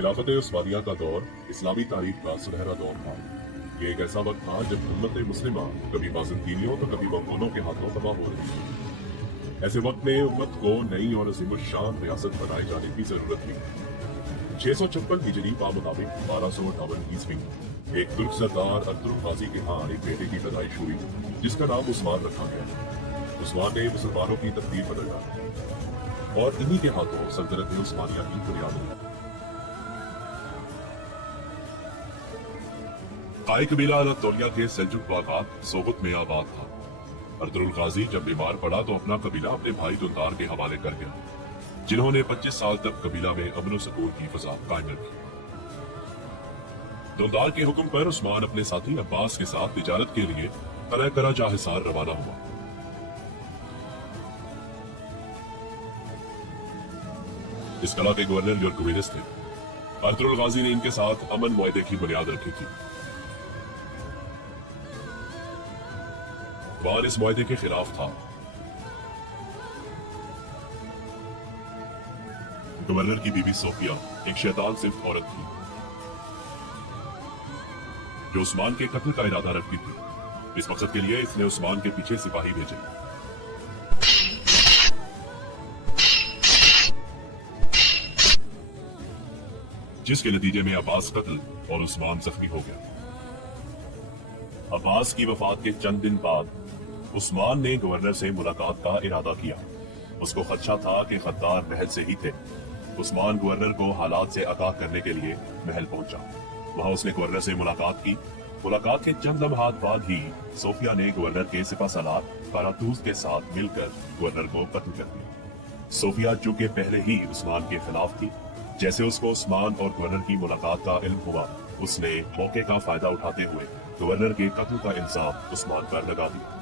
खिलाफत उस्मानिया का दौर इस्लामी तारीख का सुनहरा दौर था। ये एक ऐसा वक्त था जब उम्मत मुस्लिमा कभी बाज़ंतीनियों तो कभी मंगोलों के हाथों तबाह हो रही थी। ऐसे वक्त में उम्मत को नई और अज़ीमुश्शान रियासत बनाए जाने की जरूरत थी। 656 हिजरी का मुताबिक 1258 ईस्वी एक तुर्क सरदार अब्दुल गाजी के यहाँ एक बेटे की पैदाइश हुई जिसका नाम उस्मान रखा गया। उस्मान ने मुसलमानों की तकदीर बदल डाली और इन्हीं के हाथों सल्तनत उस्मानिया की बुनियाद हुई। काई कबीला अनातोलिया के सेल्जुक बागात सोबत में आबाद था। अब्दुल गाजी जब बीमार पड़ा तो अपना कबीला अपने भाई दुलदार के हवाले कर गया, जिन्होंने 25 साल तक कबीला में अमन सुकून की फजा कायम रखी। दुलदार के हुक्म पर उस्मान अपने साथी अब्बास के साथ तिजारत के लिए तलह कराजा हिसार रवाना हुआ। इस कला के गवर्नर यूरकुमिनस थे। अब्दुल गाजी ने इनके साथ अमन मुआहदे की बुनियाद रखी थी। वार इस मुआहदे के खिलाफ था। गवर्नर की बीवी सोफिया एक शैतान सिर्फ औरत थी जो उस्मान के कत्ल का इरादा रखती थी। इस मकसद के लिए इसने उस्मान के पीछे सिपाही भेजे, जिसके नतीजे में अब्बास कत्ल और उस्मान जख्मी हो गया। अब्बास की वफात के चंद दिन बाद उस्मान ने गवर्नर से मुलाकात का इरादा किया। उसको खदशा था कि गद्दार महल से ही थे। उस्मान गवर्नर को हालात से आगाह करने के लिए महल पहुंचा। वहां उसने गवर्नर से मुलाकात की। मुलाकात के चंद लम्हात बाद ही सोफिया ने गवर्नर के सिपा सलार कारातूस के साथ मिलकर गवर्नर को कत्ल कर दिया। सोफिया चूंकि पहले ही उस्मान के खिलाफ थी, जैसे उसको उस्मान और गवर्नर की मुलाकात का इल्म हुआ, उसने मौके का फायदा उठाते हुए गवर्नर के कत्ल का इल्जाम उस्मान पर लगा दिया।